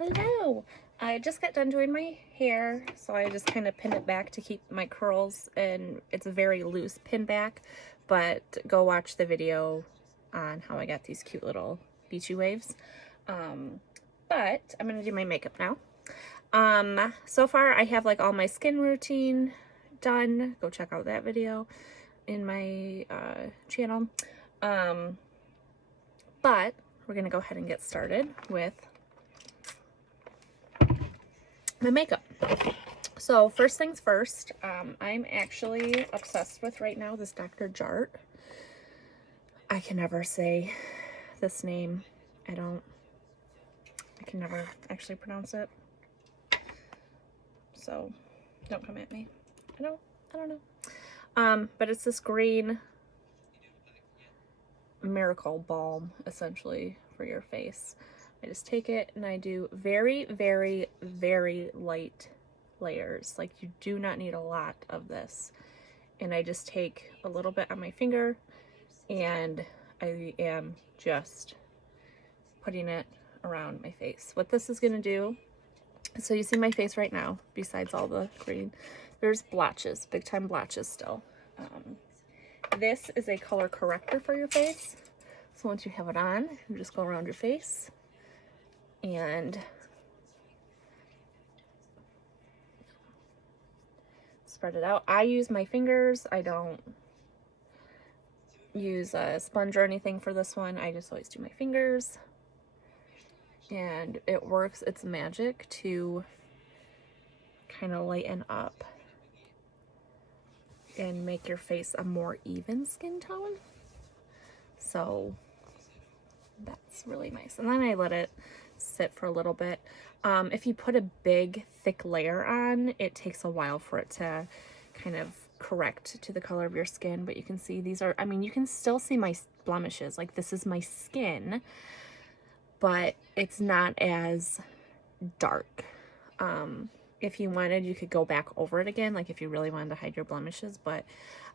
Hello! I just got done doing my hair, so I just kind of pinned it back to keep my curls, and it's a very loose pin back, but go watch the video on how I got these cute little beachy waves. But I'm going to do my makeup now. So far I have like all my skin routine done. Go check out that video in my channel. But we're going to go ahead and get started with my makeup. So first things first, I'm actually obsessed with right now this Dr. Jart. I can never say this name. I can never actually pronounce it. So don't come at me. I don't know. But it's this green miracle balm essentially for your face. I just take it and I do very, very, very light layers. Like, you do not need a lot of this. And I just take a little bit on my finger and I am just putting it around my face. What this is going to do, so you see my face right now, besides all the green, there's blotches, big time blotches still. This is a color corrector for your face. So once you have it on, you just go around your face and spread it out. I use my fingers. I don't use a sponge or anything for this one. I just always do my fingers. And it works its magic to kind of lighten up and make your face a more even skin tone. So that's really nice. And then I let it sit for a little bit. If you put a big thick layer on, it takes a while for it to kind of correct to the color of your skin, but you can see these are, I mean, you can still see my blemishes. Like, this is my skin, but it's not as dark. If you wanted, you could go back over it again, like if you really wanted to hide your blemishes, but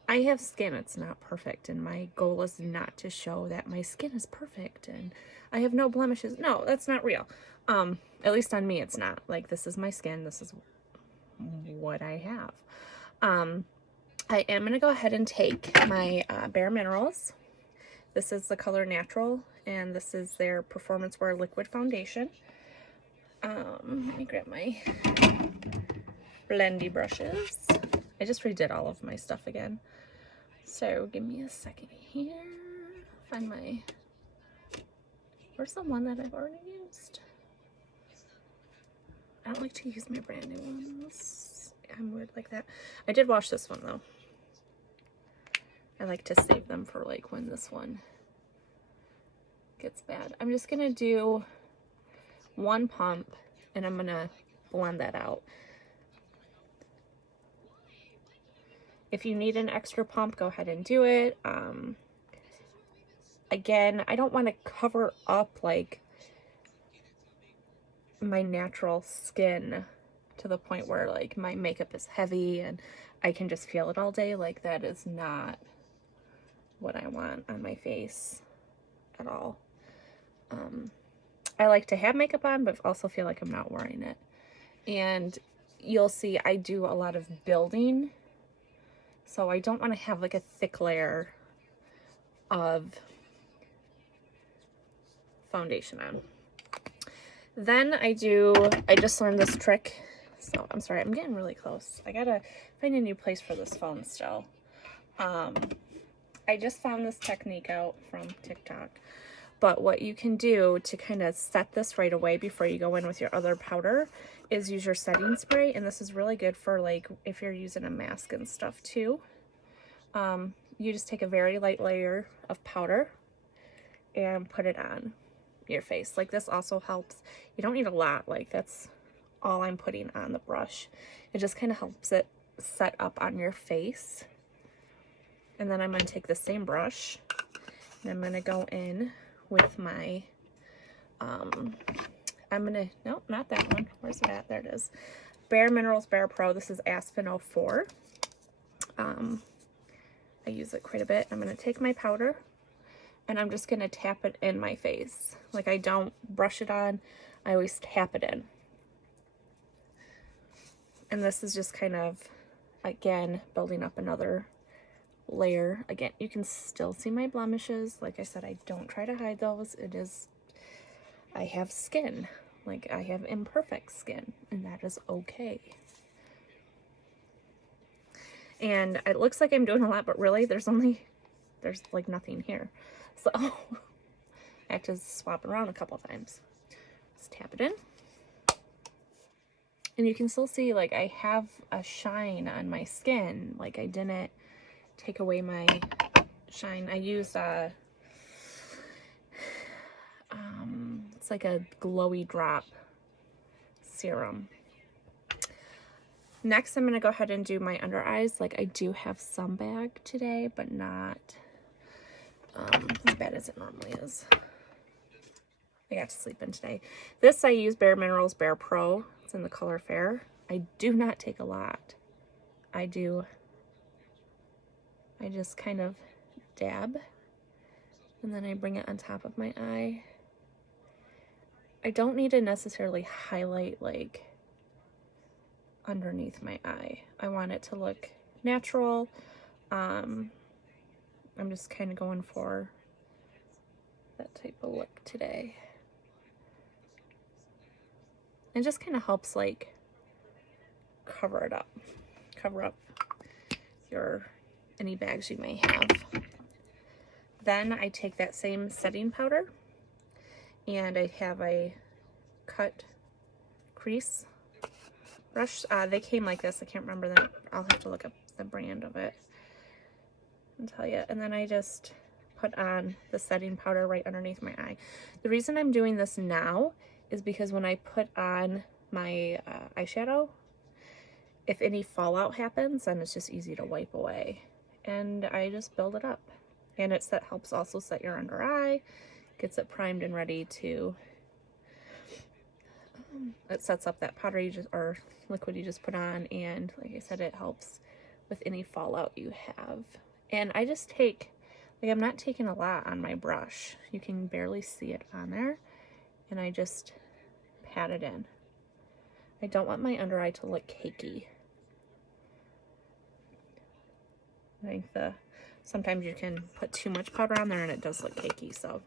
I have skin, it's not perfect, and my goal is not to show that my skin is perfect and I have no blemishes. No, that's not real. At least on me, it's not. Like, this is my skin, this is what I have. I am going to go ahead and take my Bare Minerals. This is the color Natural, and this is their Performance Wear Liquid Foundation. Let me grab my blendy brushes. I just redid all of my stuff again. So give me a second here. Find my, where's the one that I've already used? I don't like to use my brand new ones. I'm weird like that. I did wash this one though. I like to save them for like when this one gets bad. I'm just gonna do one pump and I'm gonna blend that out. If you need an extra pump, go ahead and do it. Again, I don't want to cover up like my natural skin to the point where like my makeup is heavy and I can just feel it all day. Like, that is not what I want on my face at all. I like to have makeup on, but also feel like I'm not wearing it. And you'll see I do a lot of building, so I don't want to have like a thick layer of foundation on. Then I just learned this trick. So I'm sorry, I'm getting really close. I gotta find a new place for this phone still. I just found this technique out from TikTok. But what you can do to kind of set this right away before you go in with your other powder is use your setting spray. And this is really good for like if you're using a mask and stuff too. You just take a very light layer of powder and put it on your face. Like, this also helps. You don't need a lot. Like, that's all I'm putting on the brush. It just kind of helps it set up on your face. And then I'm going to take the same brush and I'm going to go in with my, nope, not that one. Where's it at? There it is. Bare Minerals Bare Pro. This is Aspen 04. I use it quite a bit. I'm going to take my powder and I'm just going to tap it in my face. Like, I don't brush it on. I always tap it in. And this is just kind of, again, building up another layer. Again, you can still see my blemishes. Like I said, I don't try to hide those. I have skin. Like, I have imperfect skin, and that is okay. And it looks like I'm doing a lot, but really there's like nothing here. So I have to swap it around a couple times. Just tap it in. And you can still see, like, I have a shine on my skin. Like, I didn't take away my shine. I used it's like a glowy drop serum. Next, I'm going to go ahead and do my under eyes. Like, I do have some bag today, but not as bad as it normally is. I got to sleep in today. This I use Bare Minerals Bare Pro. It's in the color Fair. I do not take a lot. I just kind of dab, and then I bring it on top of my eye. I don't need to necessarily highlight, like, underneath my eye. I want it to look natural. I'm just kind of going for that type of look today. It just kind of helps, like, cover up any bags you may have. Then I take that same setting powder, and I have a cut crease brush. They came like this. I can't remember them. I'll have to look up the brand of it and tell you. And then I just put on the setting powder right underneath my eye. The reason I'm doing this now is because when I put on my eyeshadow, if any fallout happens, then it's just easy to wipe away. And I just build it up. And helps also set your under eye, gets it primed and ready to, it sets up that powder or liquid you just put on, and like I said, it helps with any fallout you have. And I just take, like, I'm not taking a lot on my brush. You can barely see it on there. And I just pat it in. I don't want my under eye to look cakey. I think sometimes you can put too much powder on there and it does look cakey, so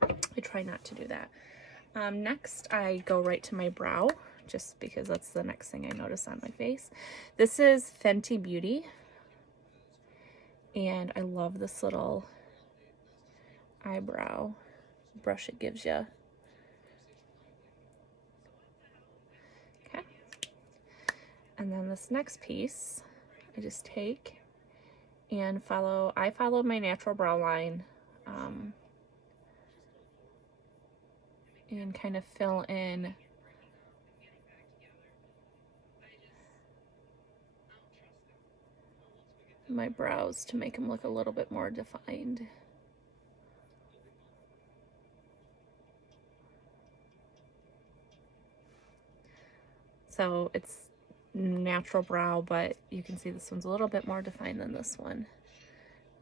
I try not to do that. Next, I go right to my brow, just because that's the next thing I notice on my face. This is Fenty Beauty, and I love this little eyebrow brush it gives you. Okay. And then this next piece, I just take and I follow my natural brow line, and kind of fill in my brows to make them look a little bit more defined. So it's natural brow, but you can see this one's a little bit more defined than this one.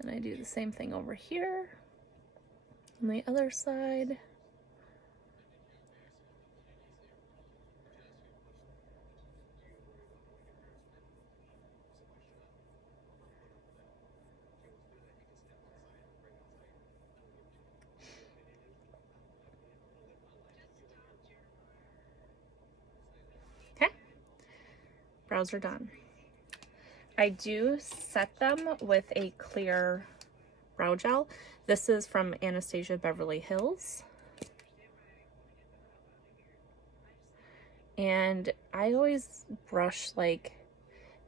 And I do the same thing over here on the other side. Brows are done. I do set them with a clear brow gel. This is from Anastasia Beverly Hills. And I always brush, like,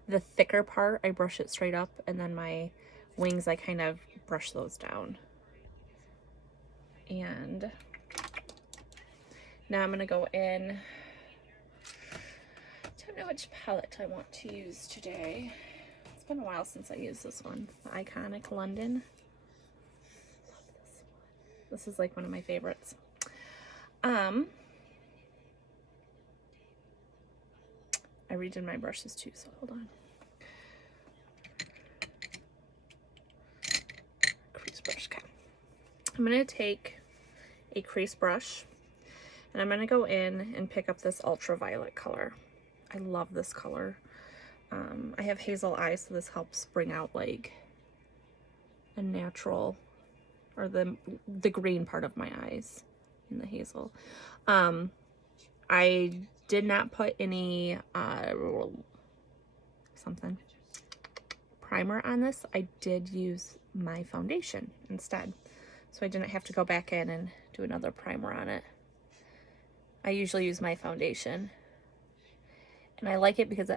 the thicker part, I brush it straight up, and then my wings, I kind of brush those down. And now I'm going to go in. I don't know which palette I want to use today. It's been a while since I used this one. The Iconic London. Love this one. This is like one of my favorites. I redid my brushes too, so hold on. Crease brush. Okay. I'm going to take a crease brush, And I'm going to go in and pick up this ultraviolet color. I love this color. I have hazel eyes, so this helps bring out like a natural, or the green part of my eyes in the hazel. I did not put any primer on this. I did use my foundation instead, so I didn't have to go back in and do another primer on it. I usually use my foundation, and I like it because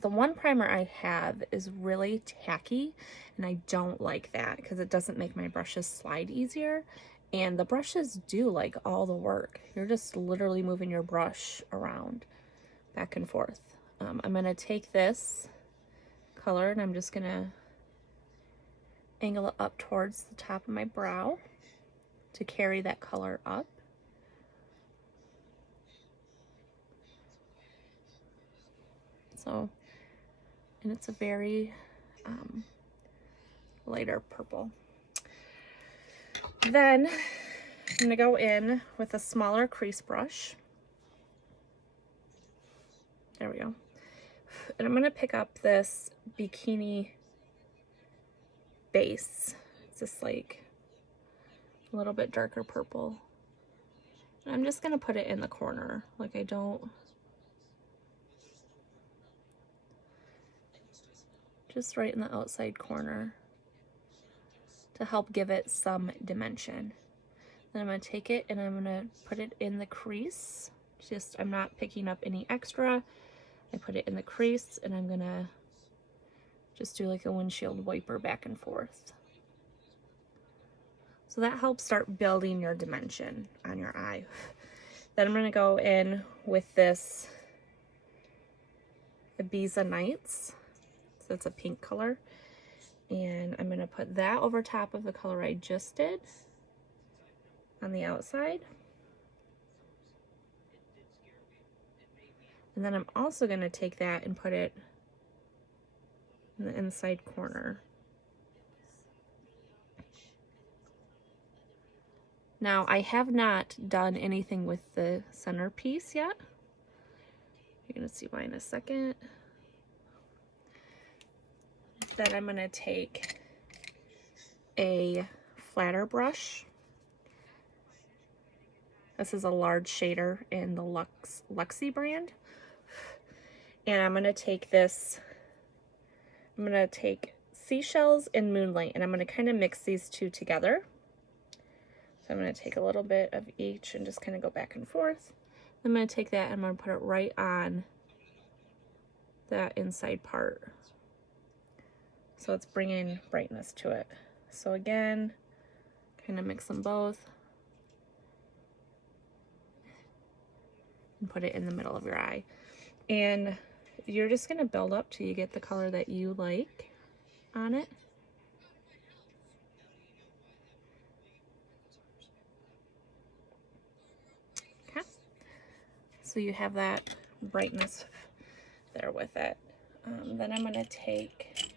the one primer I have is really tacky, and I don't like that because it doesn't make my brushes slide easier, and the brushes do like all the work. You're just literally moving your brush around back and forth. I'm going to take this color and I'm just going to angle it up towards the top of my brow to carry that color up. So, and it's a very lighter purple. Then I'm going to go in with a smaller crease brush. There we go. And I'm going to pick up this bikini base. It's just like a little bit darker purple. And I'm just going to put it in the corner. Like just right in the outside corner to help give it some dimension. Then I'm going to take it and I'm going to put it in the crease. I'm not picking up any extra. I put it in the crease and I'm going to just do like a windshield wiper back and forth. So that helps start building your dimension on your eye. Then I'm going to go in with this Ibiza Nights. So it's a pink color. And I'm going to put that over top of the color I just did on the outside. And then I'm also going to take that and put it in the inside corner. Now, I have not done anything with the centerpiece yet. You're going to see why in a second. Then I'm going to take a flatter brush. This is a large shader in the Luxie brand. And I'm going to take this, I'm going to take Seashells and Moonlight, and I'm going to kind of mix these two together. So I'm going to take a little bit of each and just kind of go back and forth. I'm going to take that and I'm going to put it right on that inside part. So it's bringing brightness to it. So again, kind of mix them both. And put it in the middle of your eye. And you're just going to build up till you get the color that you like on it. Okay. So you have that brightness there with it. Then I'm going to take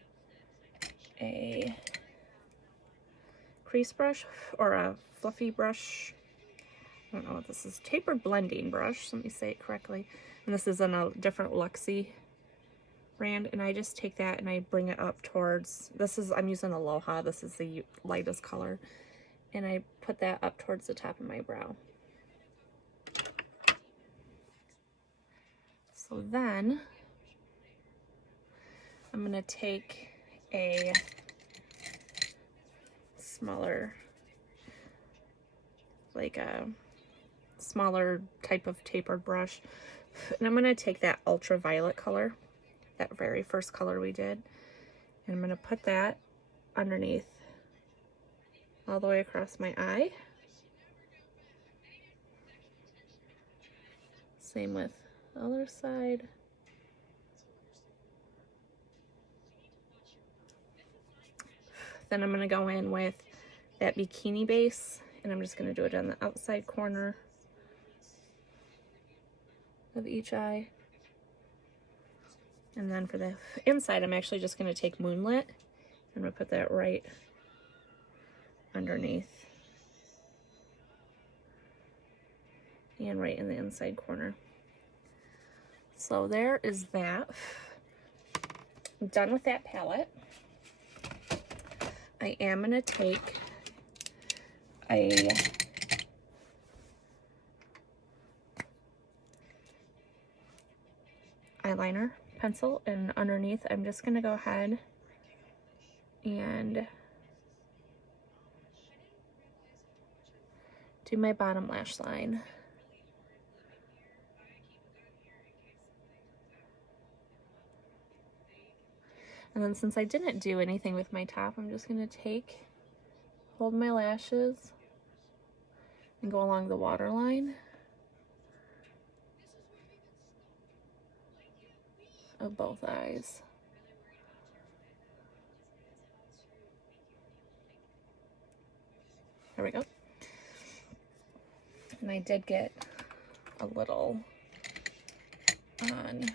a crease brush or a fluffy brush. I don't know what this is. Tapered blending brush. Let me say it correctly. And this is in a different Luxie brand. And I just take that and I bring it up towards, I'm using Aloha. This is the lightest color. And I put that up towards the top of my brow. So then I'm going to take a smaller, like a smaller type of tapered brush, and I'm going to take that ultraviolet color, that very first color we did, and I'm going to put that underneath all the way across my eye. Same with the other side. Then I'm going to go in with that bikini base, and I'm just going to do it on the outside corner of each eye. And then for the inside, I'm actually just going to take Moonlit. I'm going to put that right underneath. and right in the inside corner. So there is that. I'm done with that palette. I am going to take a eyeliner pencil, and underneath I'm just going to go ahead and do my bottom lash line. And then since I didn't do anything with my top, I'm just going to hold my lashes and go along the waterline of both eyes. There we go. And I did get a little on,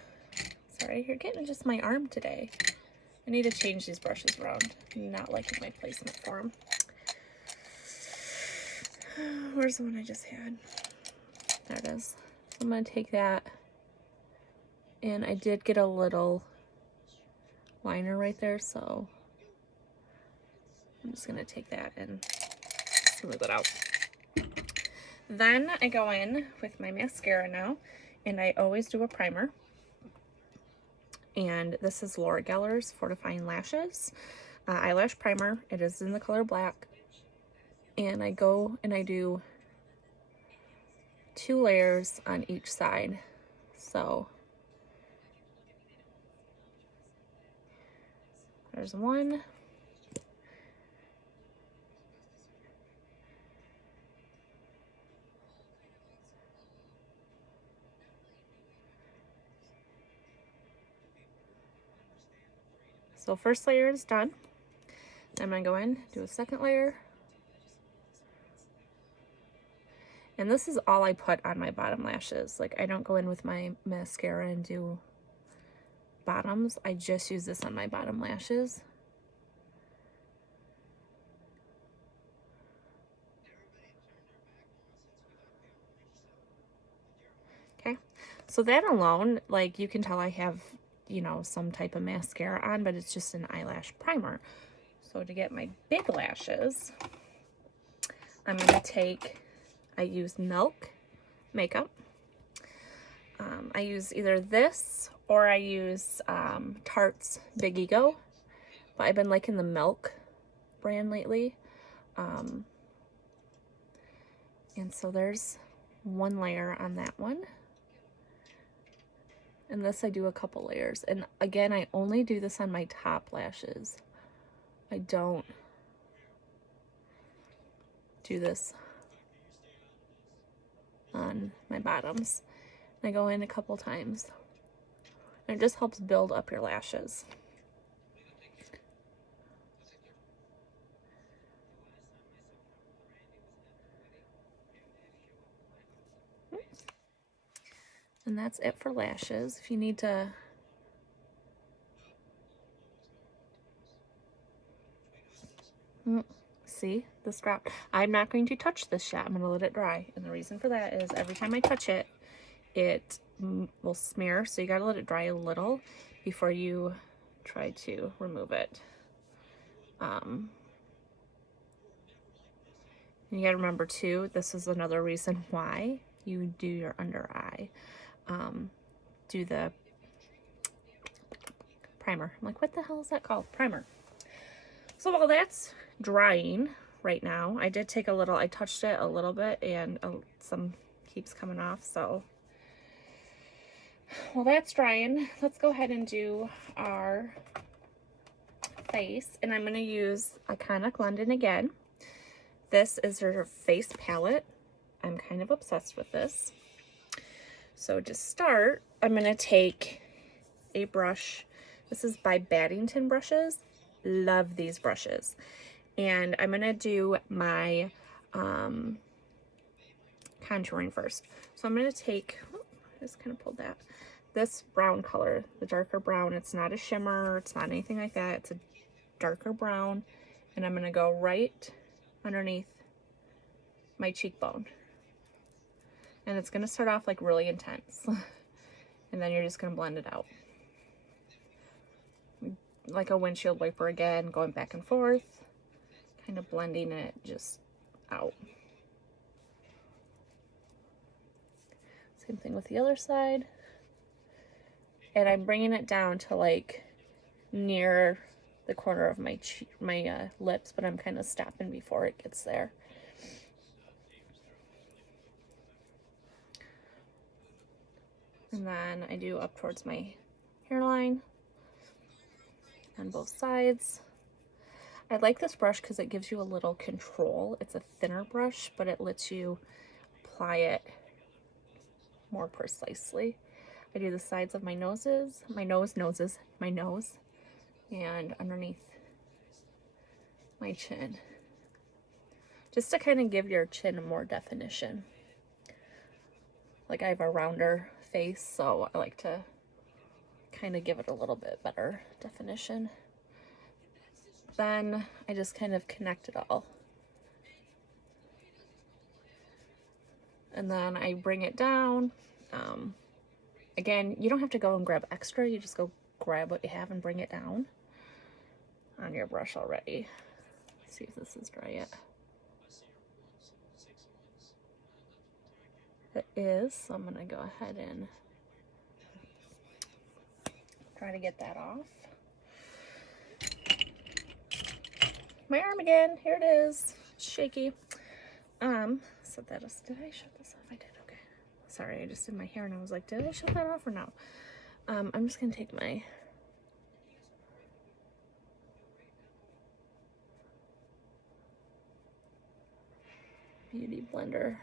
sorry, you're getting just my arm today. I need to change these brushes around. I'm not liking my placement for them. Where's the one I just had? There it is. So I'm going to take that, and I did get a little liner right there, so I'm just going to take that and smooth it out. Then I go in with my mascara now, and I always do a primer. And this is Laura Geller's Fortifying Lashes eyelash primer. It is in the color black. And I go and I do 2 layers on each side. So there's one. So first layer is done. I'm going to go in, do a second layer. And this is all I put on my bottom lashes. Like, I don't go in with my mascara and do bottoms. I just use this on my bottom lashes. Okay, so that alone, like, you can tell I have, you know, some type of mascara on, but it's just an eyelash primer. So to get my big lashes, I'm going to I use Milk makeup. I use either this or I use Tarte's Big Ego, but I've been liking the Milk brand lately. And so there's one layer on that one. And this I do a couple layers. And again, I only do this on my top lashes. I don't do this on my bottoms. I go in a couple times. And it just helps build up your lashes. And that's it for lashes. If you need to see, this dropped. I'm not going to touch this yet. I'm going to let it dry. And the reason for that is every time I touch it, it will smear. So you got to let it dry a little before you try to remove it. And you got to remember too, this is another reason why you do your under eye. Do the primer. I'm like, what the hell is that called? Primer. So while that's drying right now, I did take a little, I touched it a little bit and some keeps coming off. So while that's drying, let's go ahead and do our face. And I'm going to use Iconic London again. This is her face palette. I'm kind of obsessed with this. So to start, I'm going to take a brush. This is by Baddington Brushes. Love these brushes. And I'm going to do my contouring first. So I'm going to take, I just kind of pulled that, this brown color, the darker brown. It's not a shimmer. It's not anything like that. It's a darker brown. And I'm going to go right underneath my cheekbone. And it's going to start off like really intense. And then you're just going to blend it out. Like a windshield wiper again, going back and forth. Kind of blending it just out. Same thing with the other side. And I'm bringing it down to like near the corner of my lips, but I'm kind of stopping before it gets there. And then I do up towards my hairline on both sides. I like this brush because it gives you a little control. It's a thinner brush, but it lets you apply it more precisely. I do the sides of my nose, and underneath my chin. Just to kind of give your chin more definition. Like I have a rounder face, so I like to kind of give it a little bit better definition. Then I just kind of connect it all. And then I bring it down. Again, you don't have to go and grab extra. You just go grab what you have and bring it down on your brush already. Let's see if this is dry yet. It is, so I'm gonna go ahead and try to get that off. My arm again, here it is, shaky. So that is, did I shut this off? I did, okay. Sorry, I just did my hair and I was like, did I shut that off or no? I'm just gonna take my beauty blender.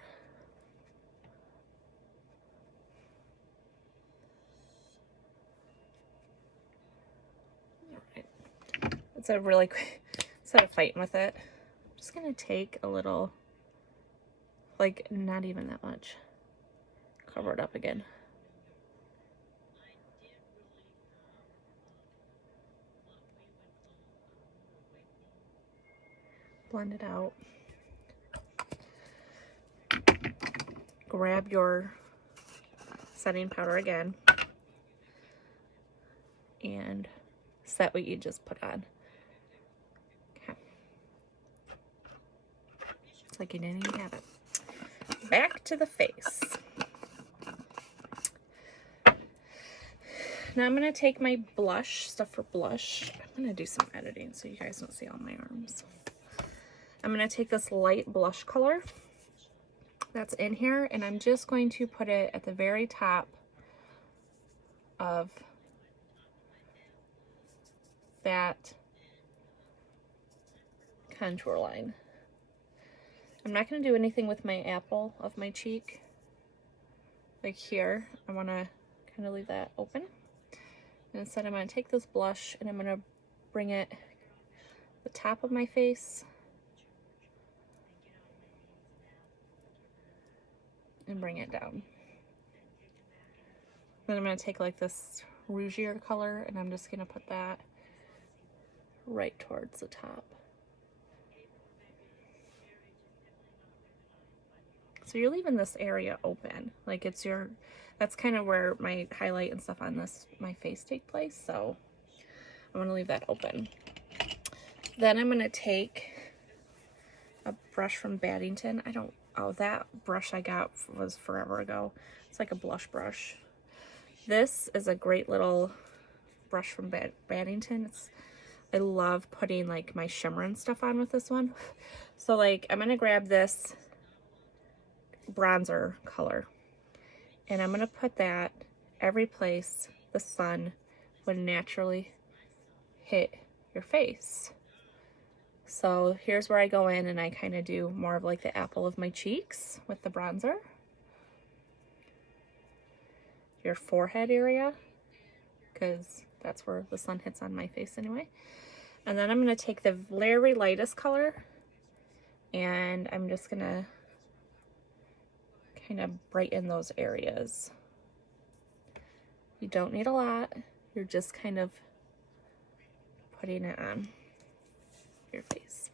All right, it's a really quick, instead of fighting with it, I'm just gonna take a little, like not even that much, cover it up again. Blend it out. Grab your setting powder again and set what you just put on. Okay. It's like you didn't even have it. Back to the face. Now I'm going to take my blush, stuff for blush. I'm going to do some editing so you guys don't see all my arms. I'm going to take this light blush color that's in here, and I'm just going to put it at the very top of that contour line. I'm not going to do anything with my apple of my cheek, like here. I want to kind of leave that open. And instead I'm going to take this blush and I'm going to bring it the top of my face and bring it down. Then I'm going to take like this rougier color and I'm just going to put that right towards the top. So you're leaving this area open, like it's your, that's kind of where my highlight and stuff on this, my face take place. So I'm going to leave that open. Then I'm going to take a brush from Baddington. Oh, that brush I got was forever ago. It's like a blush brush. This is a great little brush from Baddington. I love putting like my shimmer and stuff on with this one. So like I'm going to grab this bronzer color and I'm going to put that every place the sun would naturally hit your face. So here's where I go in and I kind of do more of like the apple of my cheeks with the bronzer. Your forehead area, because that's where the sun hits on my face anyway. And then I'm going to take the very lightest color and I'm just going to kind of brighten those areas. You don't need a lot. You're just kind of putting it on your face.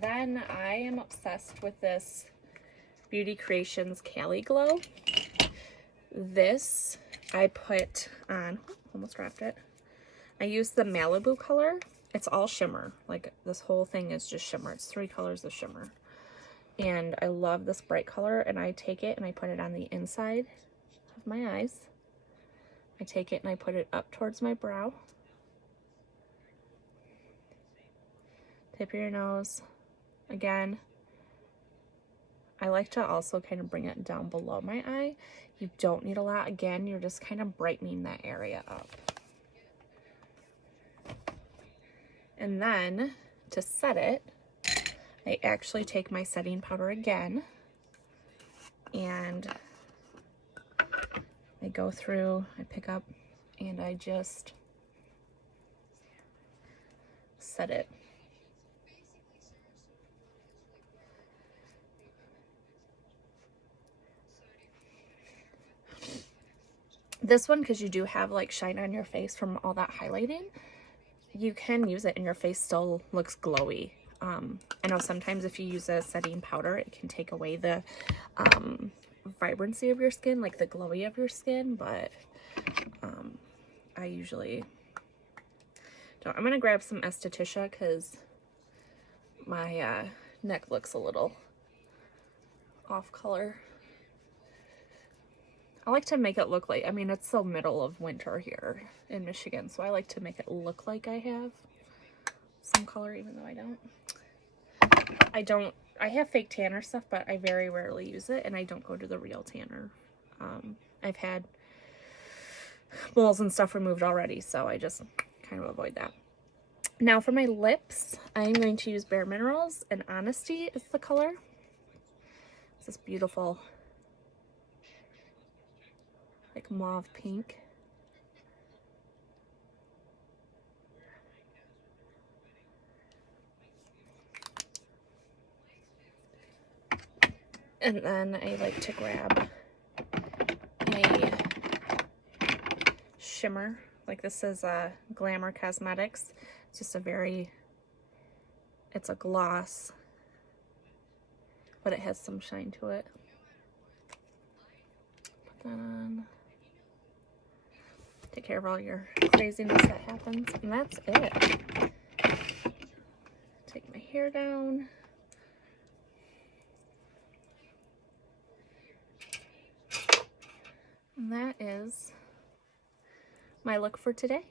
Then I am obsessed with this Beauty Creations Cali Glow. This I put on, almost wrapped it. I used the Malibu color. It's all shimmer. Like this whole thing is just shimmer. It's 3 colors of shimmer. And I love this bright color, and I take it and I put it on the inside of my eyes. I take it and I put it up towards my brow. Tip of your nose. Again, I like to also kind of bring it down below my eye. You don't need a lot. Again, you're just kind of brightening that area up. And then to set it, I actually take my setting powder again and I go through, I pick up and I just set it. This one, because you do have like shine on your face from all that highlighting, you can use it and your face still looks glowy. I know sometimes if you use a setting powder, it can take away the vibrancy of your skin, like the glowy of your skin, but I usually don't. I'm going to grab some Esthetician because my neck looks a little off color. I like to make it look like, I mean, it's the middle of winter here in Michigan, so I like to make it look like I have some color, even though I don't. I have fake tanner stuff, but I very rarely use it, and I don't go to the real tanner. I've had moles and stuff removed already, so I just kind of avoid that. Now for my lips, I'm going to use Bare Minerals, and Honesty is the color. It's this beautiful, like mauve pink. And then I like to grab a shimmer. Like this is Glamour Cosmetics. It's just it's a gloss, but it has some shine to it. Put that on. Take care of all your craziness that happens. And that's it. Take my hair down. And that is my look for today.